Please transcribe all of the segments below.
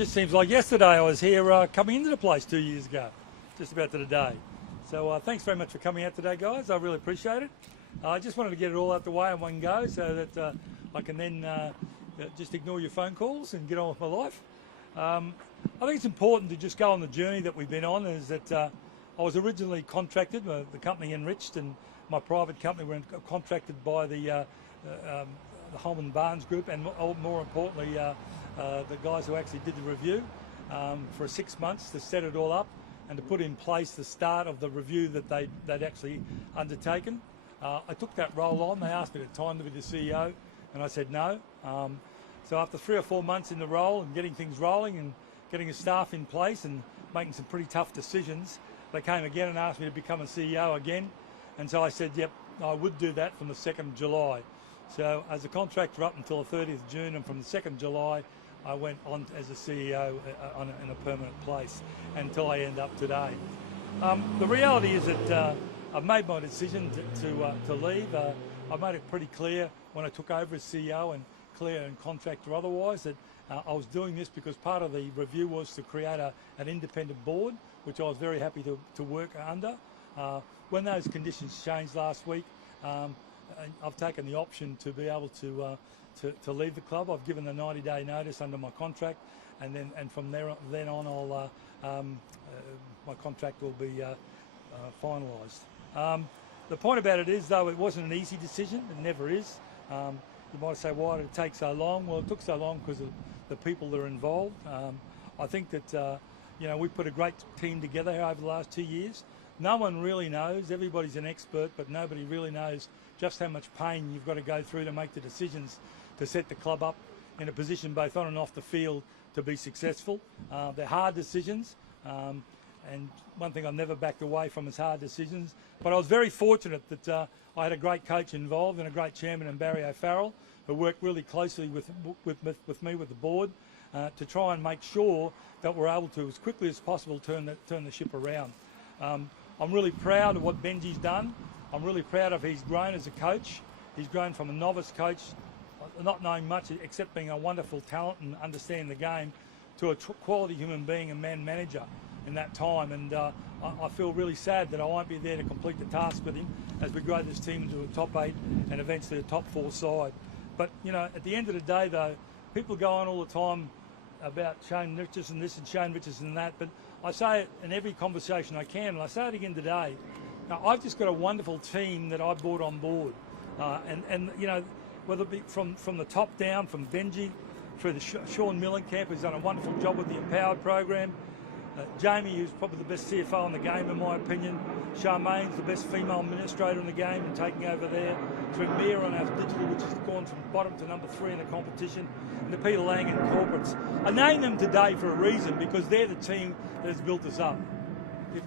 just seems like yesterday I was here coming into the place 2 years ago, just about to the day. So thanks very much for coming out today, guys. I really appreciate it. I just wanted to get it all out the way in one go so that I can then just ignore your phone calls and get on with my life. I think it's important to just go on the journey that we've been on. Is that I was originally contracted, the company Enriched and my private company were contracted by the Holman Barnes Group, and more importantly the guys who actually did the review for 6 months to set it all up and to put in place the start of the review that they'd actually undertaken. I took that role on. They asked me at the time to be the CEO and I said no. So after 3 or 4 months in the role and getting things rolling and getting the staff in place and making some pretty tough decisions, they came again and asked me to become a CEO again. And so I said, yep, I would do that from the 2nd of July. So as a contractor up until the 30th of June, and from the 2nd of July, I went on as a CEO in a permanent place until I end up today. The reality is that I've made my decision to leave. I made it pretty clear when I took over as CEO and clear and contractor otherwise that I was doing this because part of the review was to create an independent board, which I was very happy to work under. When those conditions changed last week, I've taken the option to be able to leave the club. I've given a 90-day notice under my contract, and from then on, my contract will be finalised. The point about it is, though, it wasn't an easy decision. It never is. You might say, why did it take so long? Well, it took so long because of the people that are involved. I think that we put a great team together over the last 2 years. No one really knows. Everybody's an expert, but nobody really knows just how much pain you've got to go through to make the decisions to set the club up in a position both on and off the field to be successful. They're hard decisions, and one thing I've never backed away from is hard decisions. But I was very fortunate that I had a great coach involved and a great chairman in Barry O'Farrell, who worked really closely with me, with the board, to try and make sure that we're able to, as quickly as possible, turn the ship around. I'm really proud of what Benji's done. I'm really proud of he's grown as a coach. He's grown from a novice coach, not knowing much except being a wonderful talent and understanding the game, to a quality human being and man manager in that time. And I feel really sad that I won't be there to complete the task with him as we grow this team into a top 8 and eventually a top 4 side. But, at the end of the day, though, people go on all the time about Shane Richardson this and Shane Richardson that, but I say it in every conversation I can, and I say it again today. Now, I've just got a wonderful team that I brought on board, and whether it be from the top down, from Benji through to Sean Millenkamp, who's done a wonderful job with the Empowered program, Jamie, who's probably the best CFO in the game in my opinion, Charmaine's the best female administrator in the game and taking over there, through Mia on our digital, which has gone from bottom to number 3 in the competition, and to Peter Lang in corporates. I name them today for a reason, because they're the team that has built us up.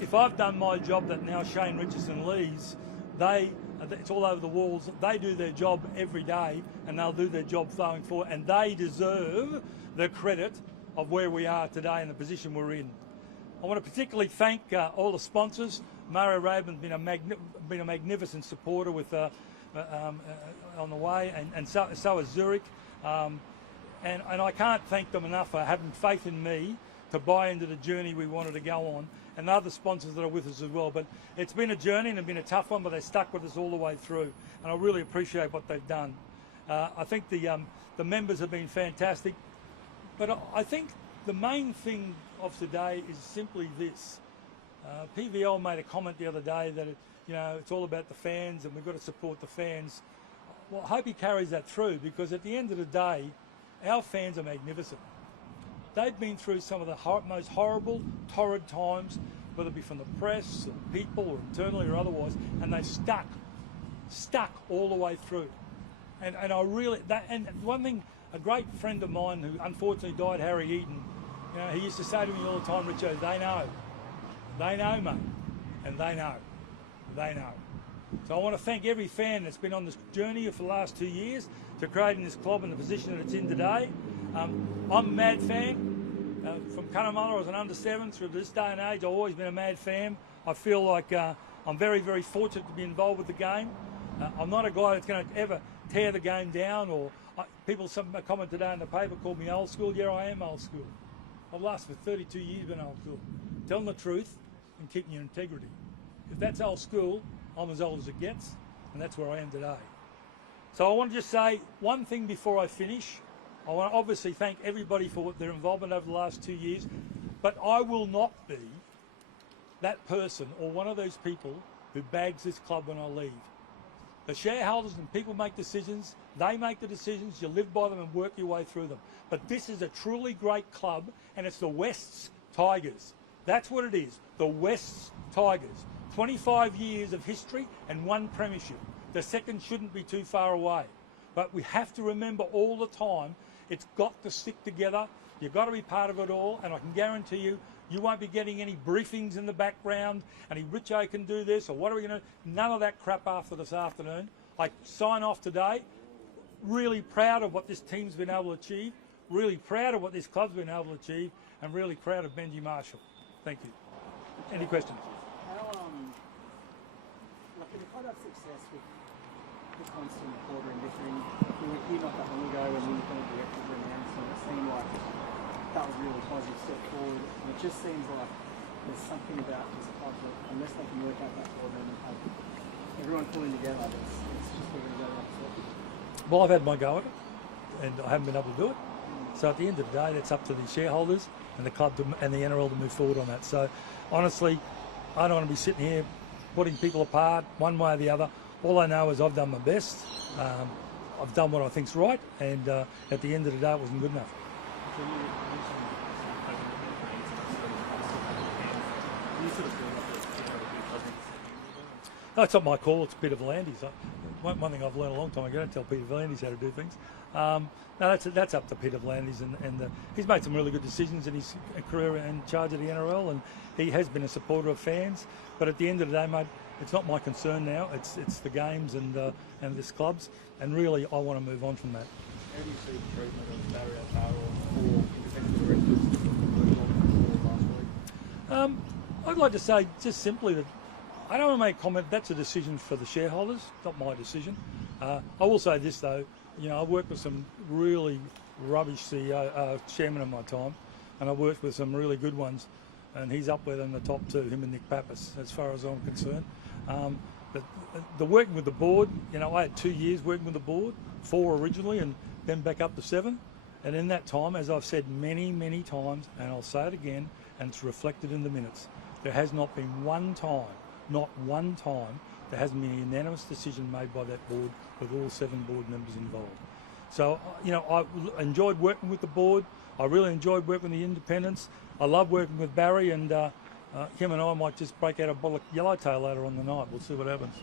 If I've done my job that now Shane Richardson leads, it's all over the walls. They do their job every day, and they'll do their job flowing forward, and they deserve the credit of where we are today and the position we're in. I want to particularly thank all the sponsors. Mario Raven's been a magnificent supporter with on the way, and so has Zurich. And I can't thank them enough for having faith in me to buy into the journey we wanted to go on, and other sponsors that are with us as well. But it's been a journey and it's been a tough one, but they stuck with us all the way through, and I really appreciate what they've done. I think the members have been fantastic, but I think the main thing of today is simply this. PVL made a comment the other day that it's all about the fans and we've got to support the fans. Well, I hope he carries that through, because at the end of the day, our fans are magnificent. They've been through some of the most horrible, torrid times, whether it be from the press, or people, or internally or otherwise, and they've stuck all the way through. And I really, and one thing, a great friend of mine who unfortunately died, Harry Eaton, he used to say to me all the time, Richo, they know, mate, and they know. So I want to thank every fan that's been on this journey for the last 2 years to creating this club in the position that it's in today. I'm a mad fan. From Cunnamulla, I was an under-7 through this day and age. I've always been a mad fan. I feel like I'm very, very fortunate to be involved with the game. I'm not a guy that's going to ever tear the game down, or some comment today in the paper called me old school. Yeah, I am old school. I've lasted for 32 years been old school. Telling the truth and keeping your integrity. If that's old school, I'm as old as it gets, and that's where I am today. So I want to just say one thing before I finish. I want to obviously thank everybody for their involvement over the last 2 years, but I will not be that person or one of those people who bags this club when I leave. The shareholders and people make decisions, they make the decisions, you live by them and work your way through them. But this is a truly great club, and it's the West's Tigers. That's what it is, the West's Tigers. 25 years of history and 1 premiership. The second shouldn't be too far away. But we have to remember all the time, it's got to stick together. You've got to be part of it all, and I can guarantee you, you won't be getting any briefings in the background, any Richo can do this, or what are we going to do? None of that crap after this afternoon. I sign off today, really proud of what this team's been able to achieve, really proud of what this club's been able to achieve, and really proud of Benji Marshall. Thank you. Any questions? How, like, if I'd have success with the constant ordering differing, we were here not that long ago when the independent directors were announced, and it seemed like that was a really positive step forward. And it just seems like there's something about this club that unless they can work out that forward and have everyone pulling together, it's just going to go right circuit. Well, I've had my go at it, and I haven't been able to do it. So at the end of the day, that's up to the shareholders and the club and the NRL to move forward on that. So honestly, I don't want to be sitting here putting people apart one way or the other. All I know is I've done my best. I've done what I think's right, and at the end of the day, it wasn't good enough. No, it's not my call. It's Peter V'landys. One thing I've learned a long time ago: don't tell Peter V'landys how to do things. No, that's up to Peter V'landys, and he's made some really good decisions in his career in charge of the NRL, and he has been a supporter of fans. But at the end of the day, mate, it's not my concern now. It's the games and this clubs, and really, I want to move on from that. How do you see the treatment of Barry O'Farrell for independent directors last week? I'd like to say just simply that I don't want to make a comment. That's a decision for the shareholders, not my decision. I will say this though, I've worked with some really rubbish chairmen in my time, and I've worked with some really good ones, and he's up there in the top 2, him and Nick Pappas, as far as I'm concerned. But the working with the board, I had 2 years working with the board, 4 originally, and then back up to 7. And in that time, as I've said many, many times, and I'll say it again, and it's reflected in the minutes, there has not been one time, not one time, there hasn't been a unanimous decision made by that board with all 7 board members involved. So, I enjoyed working with the board. I really enjoyed working with the independents. I love working with Barry, and him and I might just break out a bottle of Yellowtail later on the night. We'll see what happens.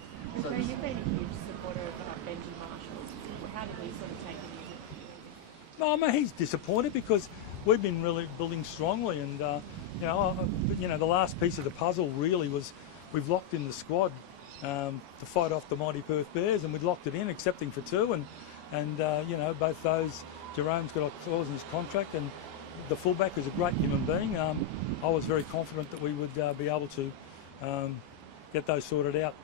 So you've been a huge supporter of Benji Marshall. How did he sort of take it? No, I mean, he's disappointed because we've been really building strongly, and the last piece of the puzzle really was we've locked in the squad to fight off the mighty Perth Bears, and we'd locked it in, excepting for 2, and both those. Jerome's got a clause in his contract, and the fullback is a great human being. I was very confident that we would be able to get those sorted out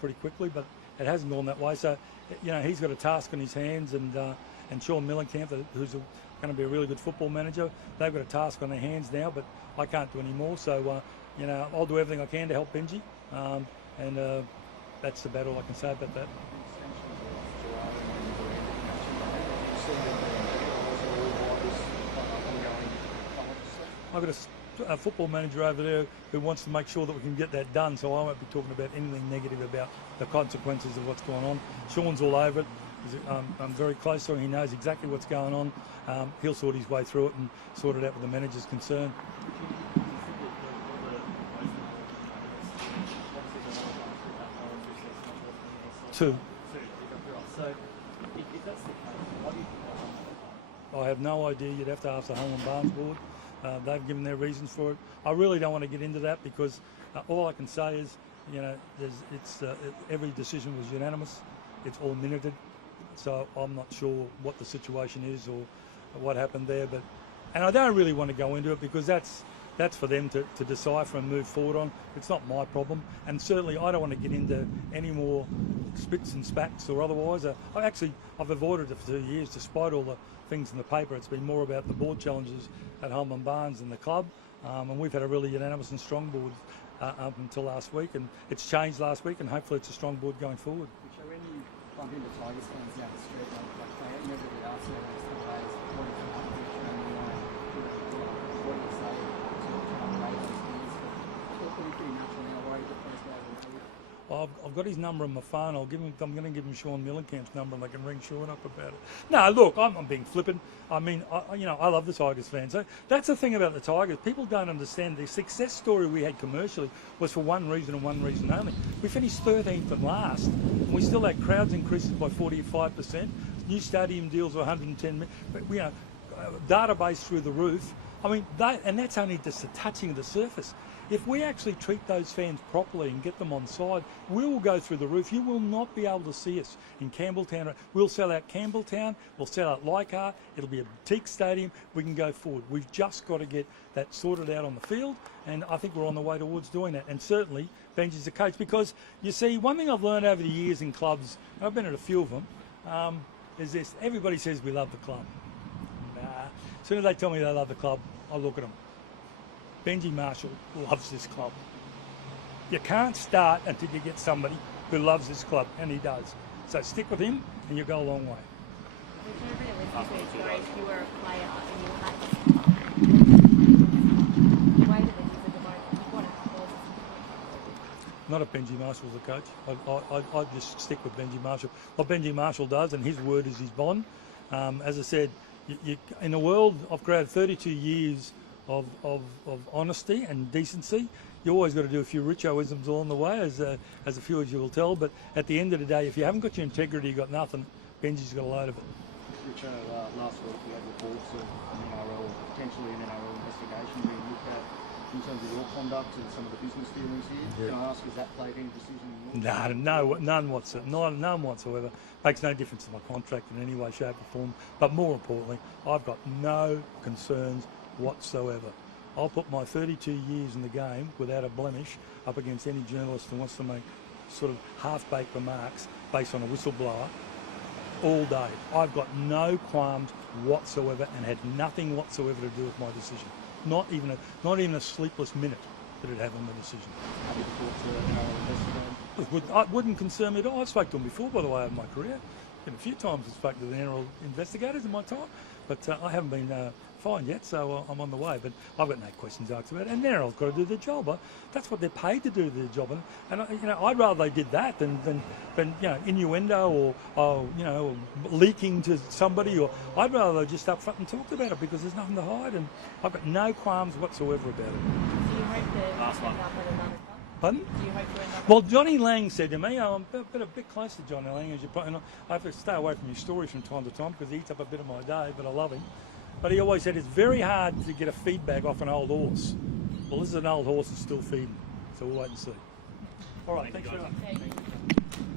pretty quickly, but it hasn't gone that way. So, he's got a task on his hands, and Sean Millenkamp, who's going to be a really good football manager, they've got a task on their hands now, but I can't do any more. So, I'll do everything I can to help Benji, and that's about all I can say about that. I've got a football manager over there who wants to make sure that we can get that done, so I won't be talking about anything negative about the consequences of what's going on. Sean's all over it. I'm very close to him. He knows exactly what's going on. He'll sort his way through it and sort it out with the manager's concern. Two. So, if that's the case, what do you think? I have no idea. You'd have to ask the Home and Barnes board. They've given their reasons for it. I really don't want to get into that because all I can say is, every decision was unanimous. It's all minuted, so I'm not sure what the situation is or what happened there. And I don't really want to go into it because that's that's for them to decipher and move forward on. It's not my problem, and certainly I don't want to get into any more spits and spats or otherwise. I've avoided it for 2 years, despite all the things in the paper. It's been more about the board challenges at Holman Barnes and the club, and we've had a really unanimous and strong board up until last week, and it's changed last week, and hopefully it's a strong board going forward. Which are when you bump into Tigers fans down the street, like they never did ask me those couple days, what do you think what do you say to unrate those things? But it'll be pretty natural now. I worry that those guys will know. I've got his number on my phone. I'm going to give him Sean Millencamp's number, and I can ring Sean up about it. No, look, I'm being flippant. I mean, I love the Tigers fans. So that's the thing about the Tigers. People don't understand the success story we had commercially was for one reason and one reason only. We finished 13th and last, and we still had crowds increases by 45%. New stadium deals were 110 million. Database through the roof. I mean, and that's only just a touching of the surface. If we actually treat those fans properly and get them on side, we will go through the roof. You will not be able to see us in Campbelltown. We'll sell out Campbelltown. We'll sell out Leichhardt. It'll be a boutique stadium. We can go forward. We've just got to get that sorted out on the field, and I think we're on the way towards doing that. And certainly, Benji's the coach, because you see, one thing I've learned over the years in clubs, and I've been at a few of them, is this: everybody says we love the club. Nah. As soon as they tell me they love the club, I look at them. Benji Marshall loves this club. You can't start until you get somebody who loves this club, and he does. So stick with him, and you'll go a long way. Would you realistically go if you were a player and you had the weight of it is at the moment, you want to cause Not if Benji Marshall's the coach. I'd just stick with Benji Marshall. What Benji Marshall does, and his word is his bond. As I said, in the world, I've created 32 years of honesty and decency. You always got to do a few richoisms along the way, as a few as you will tell. But at the end of the day, if you haven't got your integrity, you've got nothing. Benji's got a load of it. Richo, last week we had reports of potentially an NRL investigation being looked at in terms of your conduct and some of the business dealings here. Yeah. Can I ask, has that played any decision in your None whatsoever. Makes no difference to my contract in any way, shape or form. But more importantly, I've got no concerns whatsoever. I'll put my 32 years in the game without a blemish up against any journalist who wants to make sort of half-baked remarks based on a whistleblower all day. I've got no qualms whatsoever, and had nothing whatsoever to do with my decision. Not even a sleepless minute did it have on the decision. Have you talked to an NRL investigator? It wouldn't concern me at all. I've spoken to them before, by the way, over my career. A few times I've spoken to the NRL investigators in my time, but I haven't been fined yet, so I'm on the way. But I've got no questions asked about it. And NRL's got to do their job. That's what they're paid to do, their job. And I'd rather they did that than innuendo or leaking to somebody. Or I'd rather they just up front and talked about it, because there's nothing to hide, and I've got no qualms whatsoever about it. Do you hope to end up at another club? Pardon? Do you hope to end up? Well, Johnny Lang said to me, I'm a bit close to Johnny Lang, as you probably know. I have to stay away from his stories from time to time, because he eats up a bit of my day, but I love him. But he always said it's very hard to get a feedback off an old horse. Well, this is an old horse that's still feeding, so we'll wait and see. All right, thanks very much. Okay.